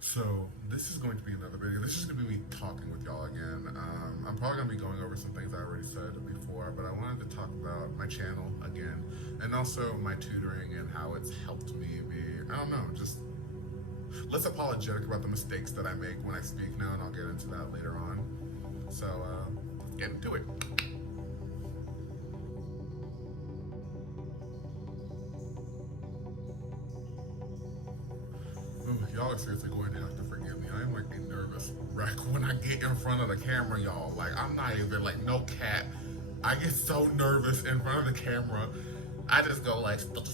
So this is going to be another video. This is going to be me talking with y'all again. I'm probably going to be going over some things I already said before, but I wanted to talk about my channel again, and also my tutoring and how it's helped me be, I don't know, just less apologetic about the mistakes that I make when I speak now, and I'll get into that later on. So, get into it. Y'all are seriously going to have to forgive me. I am like a nervous wreck when I get in front of the camera, y'all. Like, I'm not even like no cat. I get so nervous in front of the camera. I just go like, but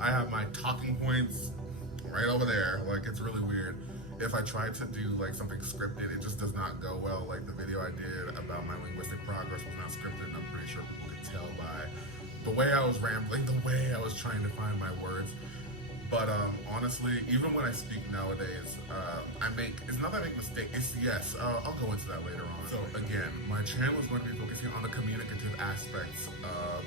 I have my talking points right over there. Like, it's really weird. If I try to do like something scripted, it just does not go well. Like the video I did about my linguistic progress was not scripted, and I'm pretty sure people could tell by the way I was rambling, the way I was trying to find my words. But honestly, even when I speak nowadays, it's not that I make mistakes, I'll go into that later on. So again, my channel is going to be focusing on the communicative aspects of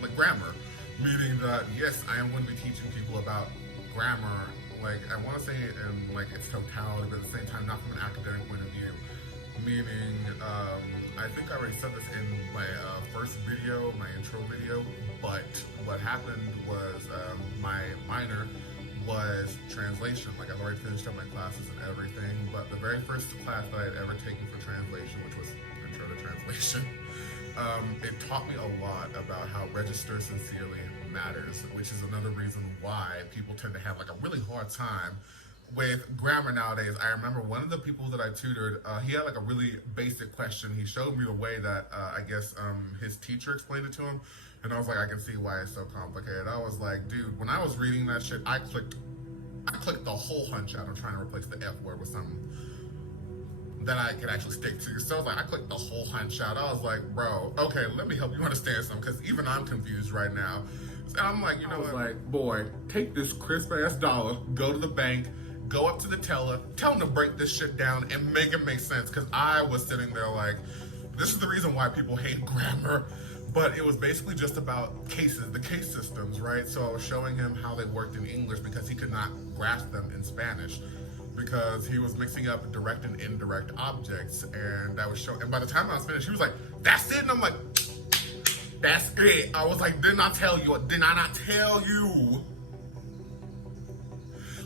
like grammar, meaning that yes, I am going to be teaching people about grammar, like I want to say it in like its totality, but at the same time not from an academic point of view. Meaning, I think I already said this in my first video, my intro video, but what happened was my minor was translation. Like I've already finished up my classes and everything, but the very first class that I had ever taken for translation, which was Intro to Translation, it taught me a lot about how register sincerely matters, which is another reason why people tend to have like a really hard time with grammar nowadays. I remember one of the people that I tutored, he had like a really basic question. He showed me a way that I guess his teacher explained it to him, and I was like, I can see why it's so complicated. I was like, dude, when I was reading that shit, I clicked the whole hunch out of trying to replace the F word with something that I could actually stick to. So I was like, I clicked the whole hunch out. I was like, bro, okay, let me help you understand something, because even I'm confused right now. And I'm like, you know what? Like, boy, take this crisp ass dollar, go to the bank, go up to the teller, tell him to break this shit down and make it make sense. Because I was sitting there like, this is the reason why people hate grammar. But it was basically just about cases, the case systems, right? So I was showing him how they worked in English because he could not grasp them in Spanish, because he was mixing up direct and indirect objects. And that was showing, and by the time I was finished, he was like, that's it? And I'm like, that's it. I was like, did I not tell you?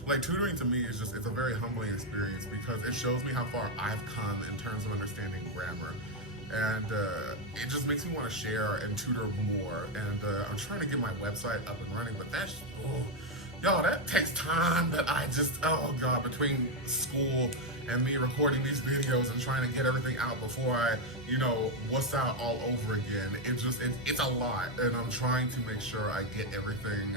Like, tutoring to me is just, it's a very humbling experience because it shows me how far I've come in terms of understanding grammar. And it just makes me want to share and tutor more. And I'm trying to get my website up and running, but that's, y'all, that takes time that I just, oh God, between school and me recording these videos and trying to get everything out before I, wuss out all over again. It's a lot. And I'm trying to make sure I get everything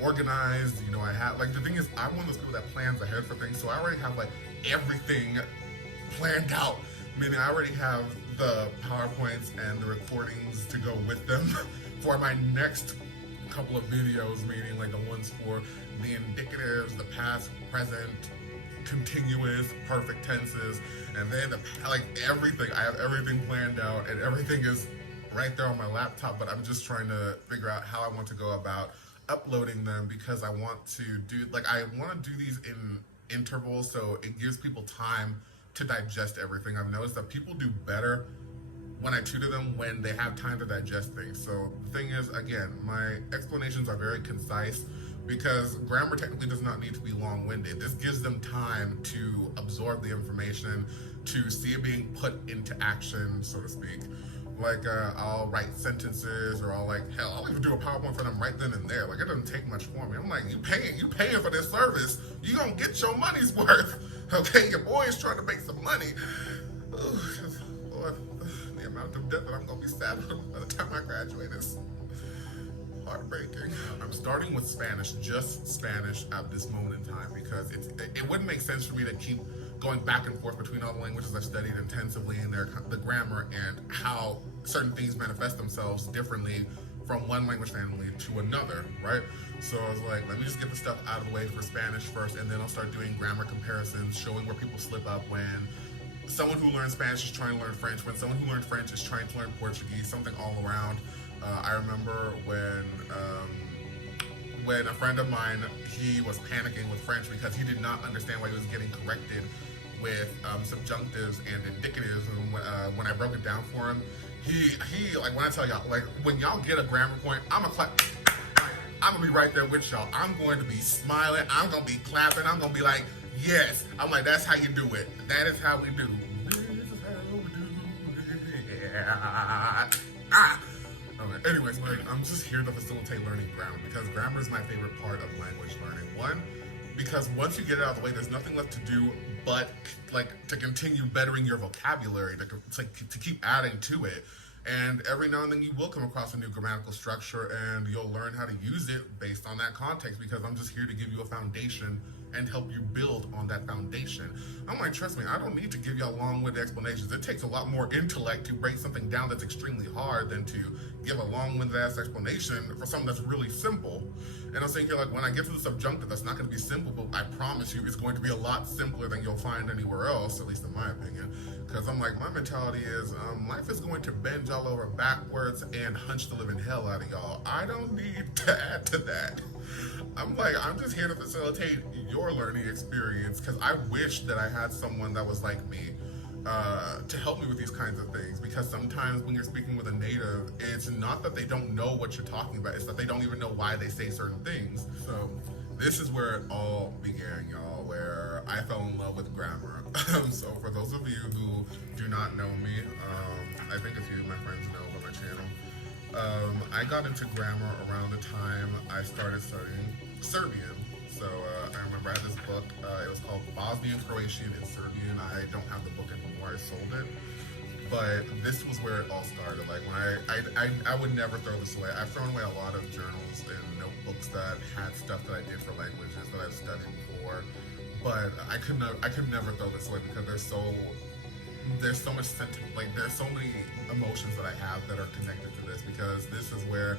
organized. I have, like, the thing is, I'm one of those people that plans ahead for things, so I already have like everything planned out, meaning I already have the PowerPoints and the recordings to go with them for my next couple of videos, meaning like the ones for the indicatives, the past, present, continuous, perfect tenses, and then like everything. I have everything planned out and everything is right there on my laptop, but I'm just trying to figure out how I want to go about uploading them, because I want to do these in intervals, so it gives people time to digest everything. I've noticed that people do better when I tutor them when they have time to digest things. So the thing is, again, my explanations are very concise because grammar technically does not need to be long-winded. This gives them time to absorb the information, to see it being put into action, so to speak. Like, I'll write sentences, or I'll even do a PowerPoint for them right then and there. Like, it doesn't take much for me. I'm like, you paying for this service, you gonna get your money's worth. Okay, your boy is trying to make some money. Ooh, Lord, the amount of debt that I'm gonna be sad by the time I graduate is heartbreaking. I'm starting with Spanish, just Spanish at this moment in time, because it wouldn't make sense for me to keep going back and forth between all the languages I've studied intensively and the grammar and how certain things manifest themselves differently from one language family to another, right? So I was like, let me just get the stuff out of the way for Spanish first, and then I'll start doing grammar comparisons, showing where people slip up when someone who learns Spanish is trying to learn French, when someone who learned French is trying to learn Portuguese, something all around. I remember when when a friend of mine, he was panicking with French because he did not understand why he was getting corrected with subjunctives and indicatives. And when I broke it down for him, he like, when I tell y'all, like, when y'all get a grammar point, I'm gonna clap. I'm gonna be right there with y'all. I'm going to be smiling. I'm gonna be clapping. I'm gonna be like, yes. I'm like, that's how you do it. That is how we do. This is how we do it. Yeah. Okay. Anyways, like, I'm just here to facilitate learning grammar because grammar is my favorite part of language learning. One, because once you get it out of the way, there's nothing left to do but like to continue bettering your vocabulary, to keep adding to it. And every now and then you will come across a new grammatical structure and you'll learn how to use it based on that context because I'm just here to give you a foundation and help you build on that foundation. I'm like, trust me, I don't need to give y'all long-winded explanations. It takes a lot more intellect to break something down that's extremely hard than to give a long-winded ass explanation for something that's really simple. And I'm saying here, like, when I get to the subjunctive, that's not going to be simple, but I promise you it's going to be a lot simpler than you'll find anywhere else, at least in my opinion. Because I'm like, my mentality is, life is going to bend y'all over backwards and hunch the living hell out of y'all. I don't need to add to that. I'm like, I'm just here to facilitate your learning experience because I wish that I had someone that was like me to help me with these kinds of things. Because sometimes when you're speaking with a native, it's not that they don't know what you're talking about, it's that they don't even know why they say certain things. So this is where it all began, y'all, where I fell in love with grammar. So for those of you who do not know me, I think a few of my friends know about my channel. I got into grammar around the time I started studying Serbian. So I remember I had this book, it was called Bosnian, Croatian, and Serbian. I don't have the book anymore, I sold it. But this was where it all started. Like, when I would never throw this away. I've thrown away a lot of journals and notebooks that had stuff that I did for languages that I've studied before. But I could never throw this away because there's so much sentiment, like there's so many emotions that I have that are connected to this because this is where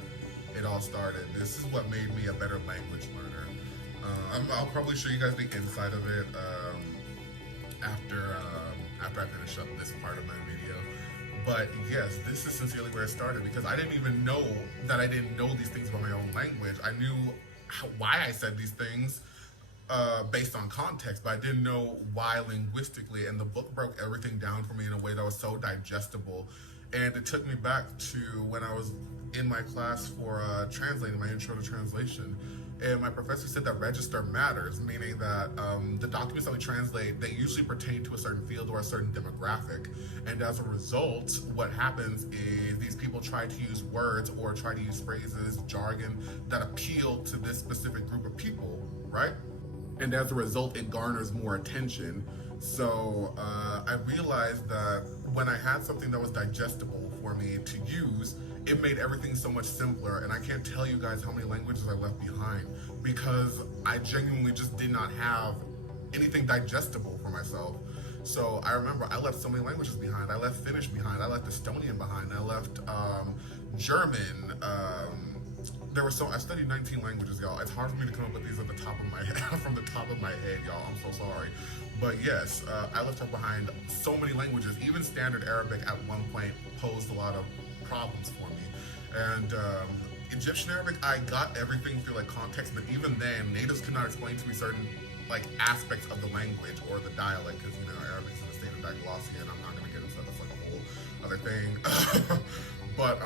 it all started. This is what made me a better language learner. I'll probably show you guys the inside of it after I finish up this part of my video. But yes, this is sincerely where it started because I didn't even know that I didn't know these things about my own language. I knew why I said these things based on context, but I didn't know why linguistically, and the book broke everything down for me in a way that was so digestible. And it took me back to when I was in my class for translating, my intro to translation. And my professor said that register matters, meaning that the documents that we translate, they usually pertain to a certain field or a certain demographic. And as a result, what happens is these people try to use words or try to use phrases, jargon that appeal to this specific group of people, right? And as a result, it garners more attention. So I realized that when I had something that was digestible for me to use, it made everything so much simpler. And I can't tell you guys how many languages I left behind because I genuinely just did not have anything digestible for myself. So I remember I left so many languages behind. I left Finnish behind. I left Estonian behind. I left German. I studied 19 languages, y'all. It's hard for me to come up with these at the top of my head, from the top of my head, y'all. I'm so sorry. But yes, I left behind so many languages. Even standard Arabic at one point posed a lot of problems for me. And Egyptian Arabic, I got everything through like context, but even then, natives could not explain to me certain like aspects of the language or the dialect, because you know Arabic is in a state of diglossia, and I'm not gonna get into that. That's like a whole other thing. But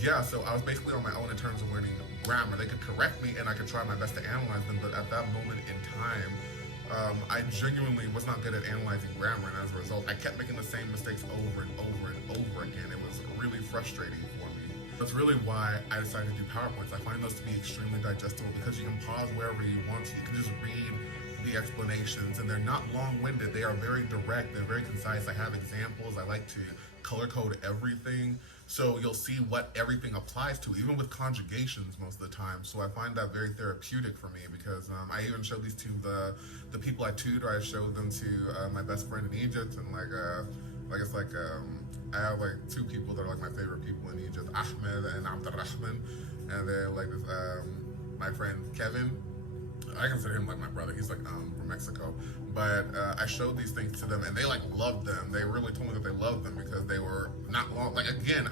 yeah, so I was basically on my own in terms of learning grammar. They could correct me, and I could try my best to analyze them, but at that moment in time, I genuinely was not good at analyzing grammar, and as a result, I kept making the same mistakes over and over and over again. It was really frustrating for me. That's really why I decided to do PowerPoints. I find those to be extremely digestible because you can pause wherever you want to. You can just read the explanations, and they're not long-winded. They are very direct. They're very concise. I have examples. I like to color code everything, so you'll see what everything applies to, even with conjugations most of the time. So I find that very therapeutic for me because I even showed these to the people I tutor. I showed them to my best friend in Egypt, and I have like two people that are like my favorite people in Egypt, Ahmed and Abdurrahman, and they're like this, my friend Kevin. I consider him like my brother. He's like from Mexico. But I showed these things to them, and they like loved them. They really told me that they loved them because they were not long. Like again,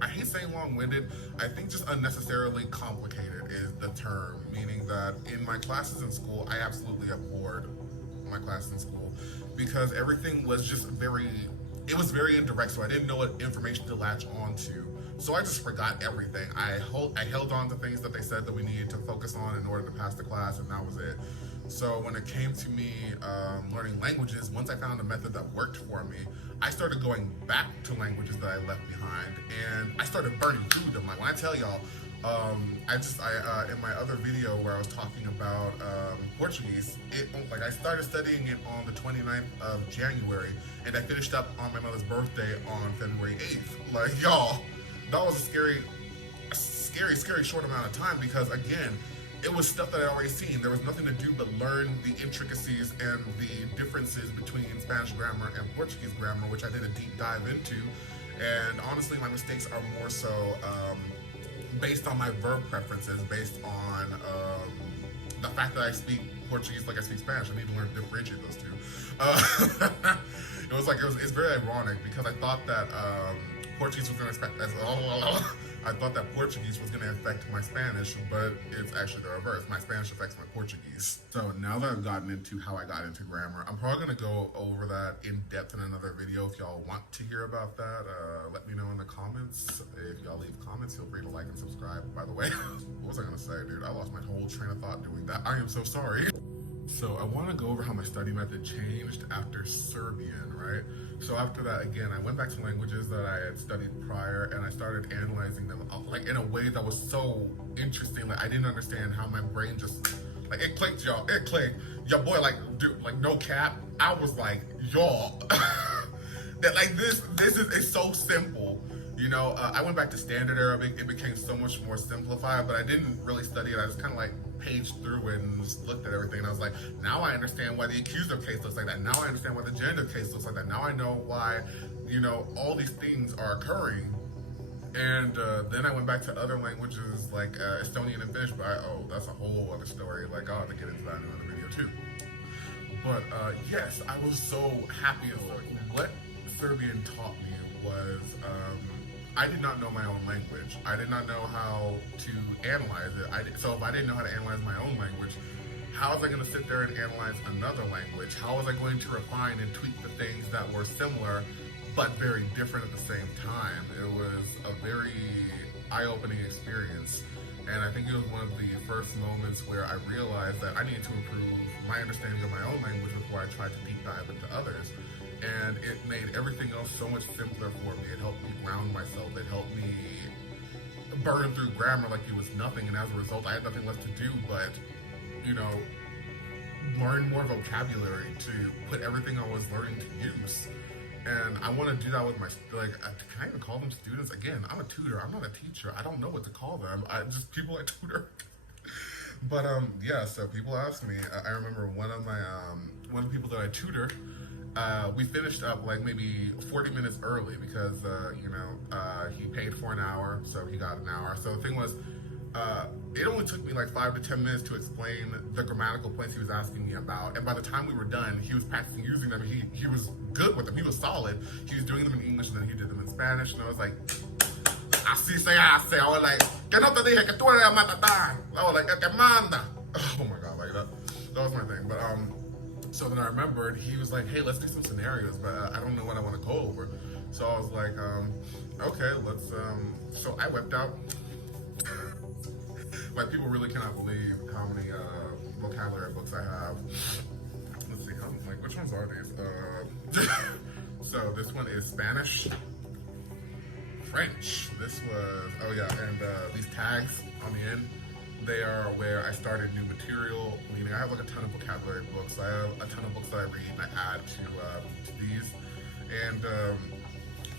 I hate saying long-winded. I think just unnecessarily complicated. is the term, meaning that in my classes in school, I absolutely abhorred my classes in school because everything was just it was very indirect, so I didn't know what information to latch onto. So I just forgot everything. I held on to things that they said that we needed to focus on in order to pass the class, and that was it. So when it came to me learning languages, once I found a method that worked for me, I started going back to languages that I left behind, and I started burning through them. Like when I tell y'all, in my other video where I was talking about Portuguese, I started studying it on the 29th of January, and I finished up on my mother's birthday on February 8th. Like y'all, that was a scary short amount of time because again, it was stuff that I'd already seen. There was nothing to do but learn the intricacies and the differences between Spanish grammar and Portuguese grammar, which I did a deep dive into. And honestly, my mistakes are more so based on my verb preferences, based on the fact that I speak Portuguese like I speak Spanish. I need to learn to differentiate those two. It's very ironic because I thought that Portuguese was going to I thought that Portuguese was going to affect my Spanish, but it's actually the reverse. My Spanish affects my Portuguese. So now that I've gotten into how I got into grammar, I'm probably going to go over that in depth in another video. If y'all want to hear about that, let me know in the comments. If y'all leave comments, feel free to like and subscribe. By the way, what was I going to say, dude? I lost my whole train of thought doing that. I am so sorry. So I want to go over how my study method changed after Serbian, right? So after that, again, I went back to languages that I had studied prior, and I started analyzing them like in a way that was so interesting. Like I didn't understand how my brain just like it clicked, y'all. It clicked. Your boy, like, dude, like no cap. I was like, y'all, that like this is so simple. You know, I went back to Standard Arabic. It became so much more simplified, but I didn't really study it. I just kind of like paged through it and just looked at everything. And I was like, now I understand why the accuser case looks like that. Now I understand why the gender case looks like that. Now I know why, you know, all these things are occurring. And then I went back to other languages like Estonian and Finnish, but that's a whole other story. Like I'll have to get into that in another video too. But yes, I was so happy. What Serbian taught me was I did not know my own language. I did not know how to analyze it. So if I didn't know how to analyze my own language, how was I going to sit there and analyze another language? How was I going to refine and tweak the things that were similar but very different at the same time? It was a very eye-opening experience. And I think it was one of the first moments where I realized that I needed to improve my understanding of my own language before I tried to deep dive into others. And it made everything else so much simpler for me. It helped me ground myself. It helped me burn through grammar like it was nothing. And as a result, I had nothing left to do but, you know, learn more vocabulary to put everything I was learning to use. And I want to do that with my, like, can I even call them students? Again, I'm a tutor. I'm not a teacher. I don't know what to call them. Just people I tutor. But, yeah, so people ask me. I remember one of the people that I tutor, we finished up like maybe 40 minutes early because, he paid for an hour, so he got an hour. So the thing was, it only took me like 5 to 10 minutes to explain the grammatical points he was asking me about. And by the time we were done, he was practicing using them. He was good with them. He was solid. He was doing them in English and then he did them in Spanish. And I was like, así se hace. I was like, que no te dije que tú eres matatán. I was like, que manda. Oh my God, like that was my thing. But, so then I remembered, he was like, hey, let's do some scenarios, but I don't know what I want to go over. So I was like, okay, let's, so I whipped out, like, people really cannot believe how many vocabulary books I have. Let's see, which ones are these? So this one is Spanish, French. This was, and these tags on the end, they are where I started new material, meaning I have like a ton of vocabulary books. I have a ton of books that I read and I add to these. And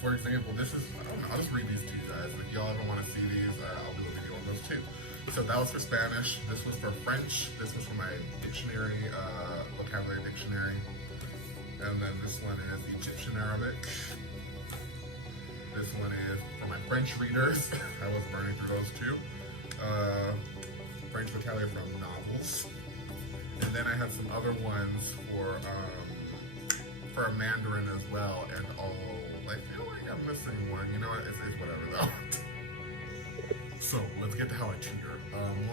for example, this is, I don't know, I'll just read these to you guys. If y'all ever want to see these, I'll do a video on those too. So that was for Spanish. This was for French. This was for my dictionary, vocabulary dictionary. And then this one is Egyptian Arabic. This one is for my French readers. I was burning through those too. French vocabulary from novels. And then I had some other ones for Mandarin as well. And I feel like I'm missing one. You know what? It's whatever though. So let's get to how I tutor.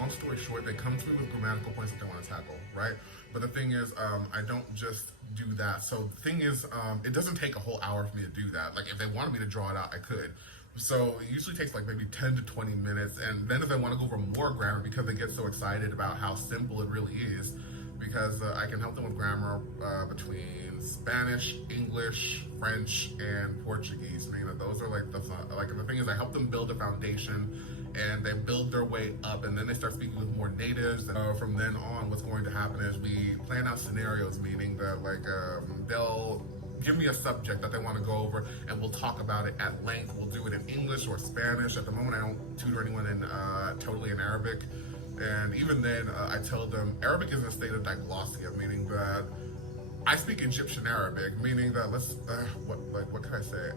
Long story short, they come to me with grammatical points that they want to tackle, right? But the thing is, I don't just do that. So the thing is, it doesn't take a whole hour for me to do that. Like if they wanted me to draw it out, I could. So it usually takes like maybe 10 to 20 minutes. And then if they want to go over more grammar because they get so excited about how simple it really is, because I can help them with grammar between Spanish, English, French, and Portuguese. Meaning that those are like the thing is I help them build a foundation, and they build their way up, and then they start speaking with more natives. And from then on, what's going to happen is we plan out scenarios, meaning that they'll give me a subject that they want to go over, and we'll talk about it at length. We'll do it in English or Spanish. At the moment, I don't tutor anyone in totally in Arabic. And even then, I tell them Arabic is in a state of diglossia, meaning that I speak Egyptian Arabic, meaning that what can I say?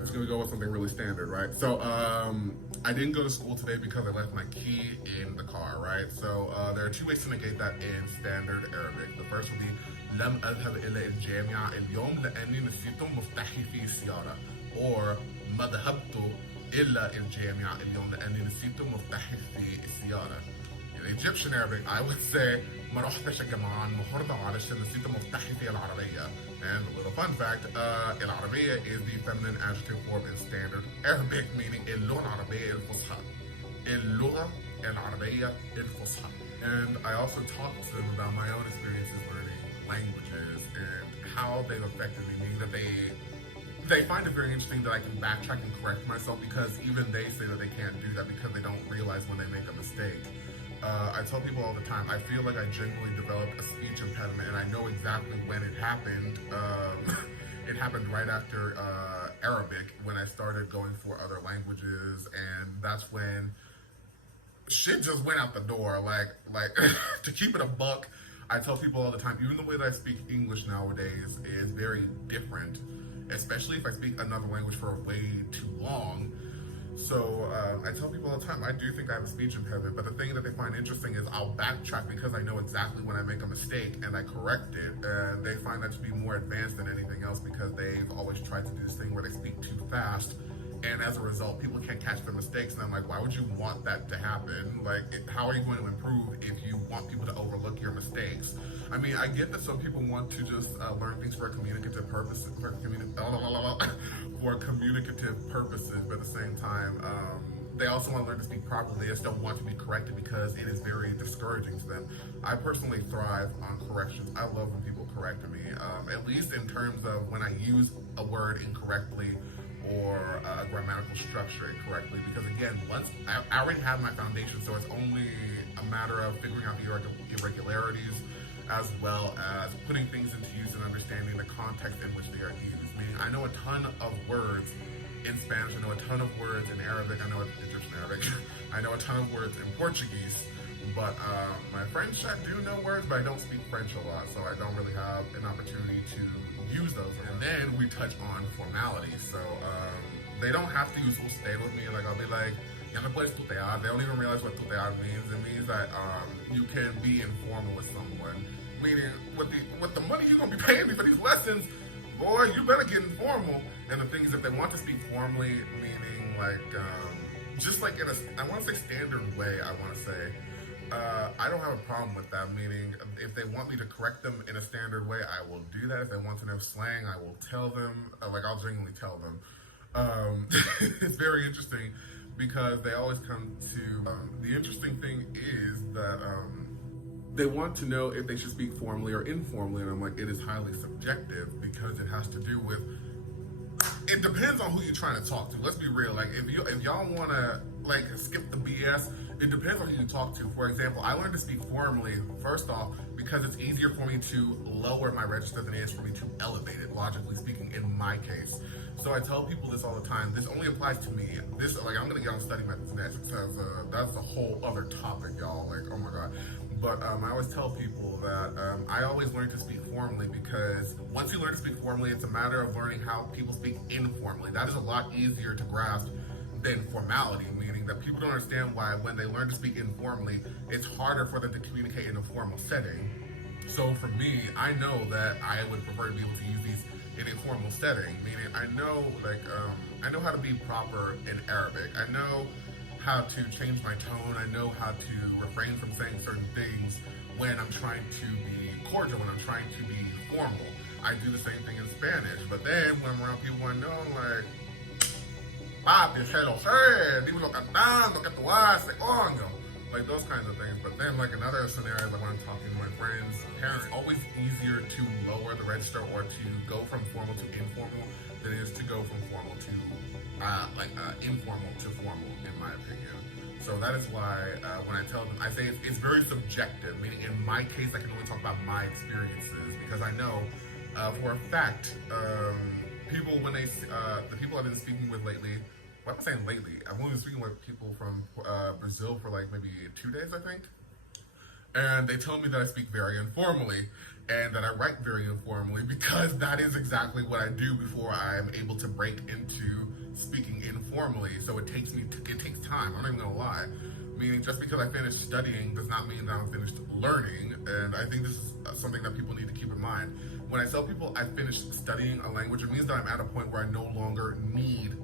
It's gonna go with something really standard, right? So I didn't go to school today because I left my key in the car, right? So there are two ways to negate that in standard Arabic. The first would be لم أذهب إلى الجامعة اليوم لأني نسيت مفتاحي في السيارة, or ما ذهبت إلا الجامعة اليوم لأني نسيت مفتاحي في السيارة. In Egyptian Arabic, I would say ما رحتش الجامعة النهاردة علشان نسيت مفتاحي في العربية. And a little fun fact, العربية is the feminine adjective form in standard Arabic, meaning اللغة العربية الفصحى. اللغة العربية الفصحى. And I also talked to them about my own experiences learning languages and how they've affected me, meaning that they find it very interesting that I can backtrack and correct myself, because even they say that they can't do that because they don't realize when they make a mistake. I tell people all the time, I feel like I genuinely developed a speech impediment, and I know exactly when it happened. It happened right after Arabic, when I started going for other languages, and that's when shit just went out the door. Like to keep it a buck, I tell people all the time, even the way that I speak English nowadays is very different, especially if I speak another language for way too long. So I tell people all the time, I do think I have a speech impediment, but the thing that they find interesting is I'll backtrack because I know exactly when I make a mistake and I correct it, and they find that to be more advanced than anything else because they've always tried to do this thing where they speak too fast, and as a result, people can't catch their mistakes. And I'm like, why would you want that to happen? Like, how are you going to improve if you want people to overlook your mistakes? I mean, I get that some people want to just learn things for communicative purposes, for communicative purposes, but at the same time, they also want to learn to speak properly. They just don't want to be corrected because it is very discouraging to them. I personally thrive on corrections. I love when people correct me, at least in terms of when I use a word incorrectly or grammatical structure incorrectly, because again, once I already have my foundation, so it's only a matter of figuring out the irregularities as well as putting things into use and understanding the context in which they are used. Meaning, I know a ton of words in Spanish, I know a ton of words in Arabic, I know Egyptian Arabic, I know a ton of words in Portuguese, but my French, I do know words, but I don't speak French a lot, so I don't really have an opportunity to use those. And then we touch on formalities. So they don't have to use stay with me. Like, I'll be like, ya no puedes tutear. They don't even realize what tutear means. It means that you can be informal with someone. Meaning, with the money you're gonna be paying me for these lessons, boy, you better get informal. And the thing is, if they want to speak formally, meaning like just like in a, I want to say standard way, I want to say, I don't have a problem with that. Meaning, if they want me to correct them in a standard way, I will do that. If they want to know slang, I will tell them. I'll genuinely tell them. It's very interesting because they always come to. The interesting thing is that they want to know if they should speak formally or informally, and I'm like, it is highly subjective because it has to do with. It depends on who you're trying to talk to. Let's be real. Like, if y'all want to like skip the BS, it depends on who you talk to. For example, I learned to speak formally, first off, because it's easier for me to lower my register than it is for me to elevate it, logically speaking, in my case. So I tell people this all the time. This only applies to me. I'm gonna get on study methods next because that's a whole other topic, y'all. Like, oh my God. But I always tell people that I always learn to speak formally because once you learn to speak formally, it's a matter of learning how people speak informally. That is a lot easier to grasp than formality, meaning that people don't understand why when they learn to speak informally, it's harder for them to communicate in a formal setting. So for me, I know that I would prefer to be able to use these in a formal setting, meaning I know like I know how to be proper in Arabic. I know how to change my tone. I know how to refrain from saying certain things when I'm trying to be cordial, when I'm trying to be formal. I do the same thing in Spanish, but then when I'm around people I know, I'm like, papi, hello, hey, dime lo que están, lo que tú haces, coño. Like those kinds of things. But then like another scenario, like when I'm talking to my friends' parents, it's always easier to lower the register or to go from formal to informal than it is to go from formal to informal to formal, in my opinion. So that is why when I tell them, I say it's very subjective. Meaning, in my case, I can only talk about my experiences because I know for a fact people when the people I've been speaking with lately. Well, I'm saying lately. I've only been speaking with people from Brazil for like maybe 2 days, I think. And they tell me that I speak very informally and that I write very informally because that is exactly what I do before I'm able to break into speaking informally. So it takes time. I'm not even gonna lie. Meaning just because I finished studying does not mean that I'm finished learning. And I think this is something that people need to keep in mind. When I tell people I finished studying a language, it means that I'm at a point where I no longer need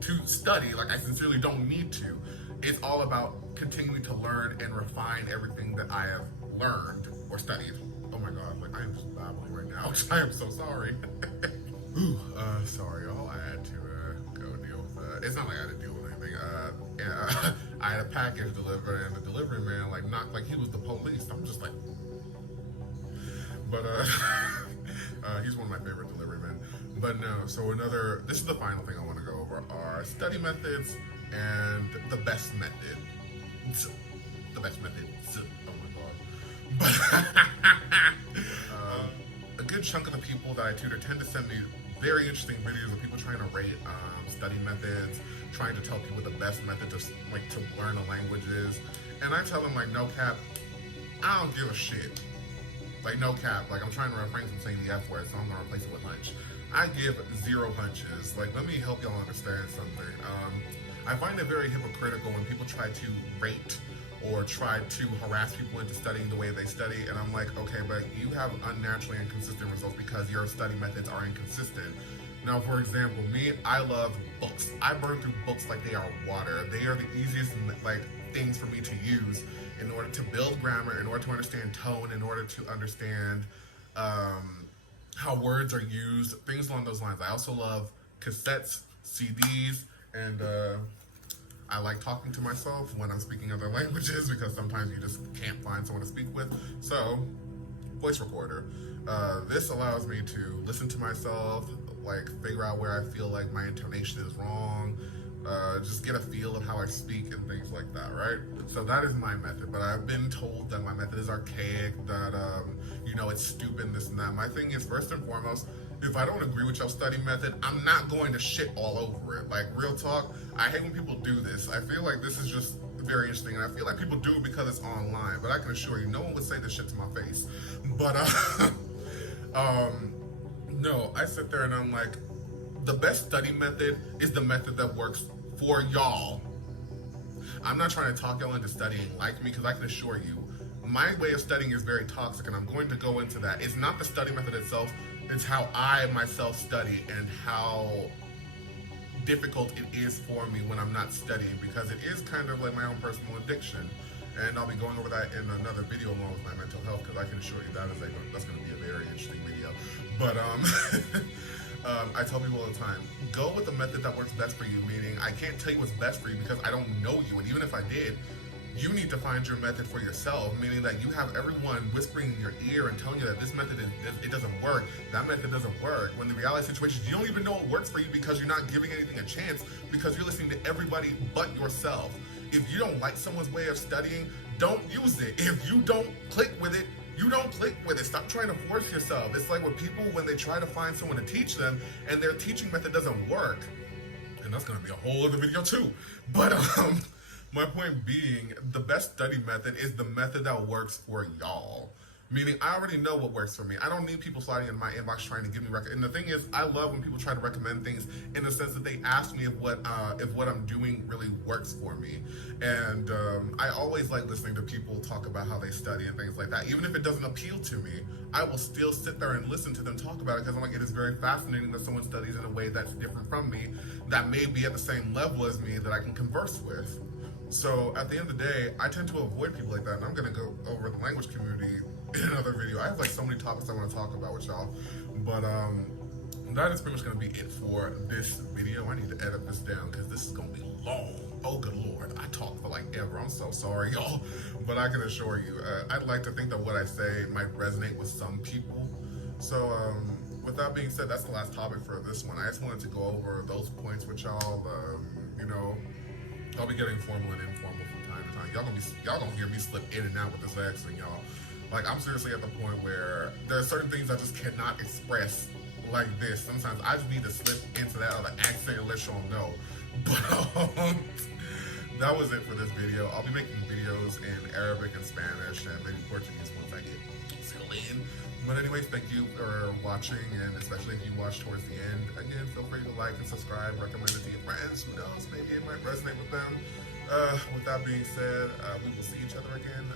to study. Like I sincerely don't need to. It's all about continuing to learn and refine everything that I have learned or studied. Oh my god, like I am just babbling right now. I am so sorry. Ooh, sorry y'all. I had to go deal with it's not like I had to deal with anything. I had a package delivered and the delivery man like knocked like he was the police. I'm just like, but he's one of my favorite delivery men. But no, so this is the final thing I want to go over are study methods and the best method. The best method. Oh my god. But a good chunk of the people that I tutor tend to send me very interesting videos of people trying to rate study methods, trying to tell people the best method to learn a language is. And I tell them like, no cap, I don't give a shit. Like no cap, like I'm trying to refrain from saying the F word, so I'm gonna replace it with hunch. I give 0 hunches. Like let me help y'all understand something. I find it very hypocritical when people try to rate or try to harass people into studying the way they study, and I'm like, okay, but you have unnaturally inconsistent results because your study methods are inconsistent. Now, for example, me, I love books. I burn through books like they are water. They are the easiest things for me to use in order to build grammar, in order to understand tone, in order to understand how words are used, things along those lines. I also love cassettes, CDs, and I like talking to myself when I'm speaking other languages because sometimes you just can't find someone to speak with. So, voice recorder. This allows me to listen to myself, like figure out where I feel like my intonation is wrong, just get a feel of how I speak and things like that, right? So that is my method, but I've been told that my method is archaic, that, it's stupid, this and that. My thing is, first and foremost, if I don't agree with your study method, I'm not going to shit all over it. Like, real talk, I hate when people do this. I feel like this is just very interesting, and I feel like people do it because it's online, but I can assure you, no one would say this shit to my face. But, no, I sit there and I'm like, the best study method is the method that works for y'all. I'm not trying to talk y'all into studying like me, because I can assure you, my way of studying is very toxic, and I'm going to go into that. It's not the study method itself, it's how I myself study and how difficult it is for me when I'm not studying, because it is kind of like my own personal addiction. And I'll be going over that in another video along with my mental health, because I can assure you that's going to be a very interesting video. But I tell people all the time, go with the method that works best for you, meaning I can't tell you what's best for you because I don't know you, and even if I did, you need to find your method for yourself, meaning that you have everyone whispering in your ear and telling you that this method, it doesn't work, that method doesn't work, when the reality situation is you don't even know what works for you because you're not giving anything a chance, because you're listening to everybody but yourself. If you don't like someone's way of studying, don't use it. If you don't click with it, you don't click with it. Stop trying to force yourself. It's like with people when they try to find someone to teach them and their teaching method doesn't work. And that's going to be a whole other video too. But my point being, the best study method is the method that works for y'all. Meaning, I already know what works for me. I don't need people sliding in my inbox trying to give me and the thing is, I love when people try to recommend things in the sense that they ask me if what I'm doing really works for me. And I always like listening to people talk about how they study and things like that. Even if it doesn't appeal to me, I will still sit there and listen to them talk about it because I'm like, it is very fascinating that someone studies in a way that's different from me, that may be at the same level as me, that I can converse with. So at the end of the day, I tend to avoid people like that, and I'm gonna go over the language community in another video. I have like so many topics I want to talk about with y'all, but that is pretty much gonna be it for this video. I need to edit this down because this is gonna be long. Oh good lord, I talk for like ever. I'm so sorry, y'all, but I can assure you, I'd like to think that what I say might resonate with some people. So with that being said, that's the last topic for this one. I just wanted to go over those points with y'all. You know, I'll be getting formal and informal from time to time. Y'all gonna hear me slip in and out with this accent, y'all. Like, I'm seriously at the point where there are certain things I just cannot express like this. Sometimes I just need to slip into that other accent and let y'all know. But that was it for this video. I'll be making videos in Arabic and Spanish and maybe Portuguese once I get settled in. But anyways, thank you for watching, and especially if you watched towards the end. Again, feel free to like and subscribe, recommend it to your friends. Who knows, maybe it might resonate with them. With that being said, we will see each other again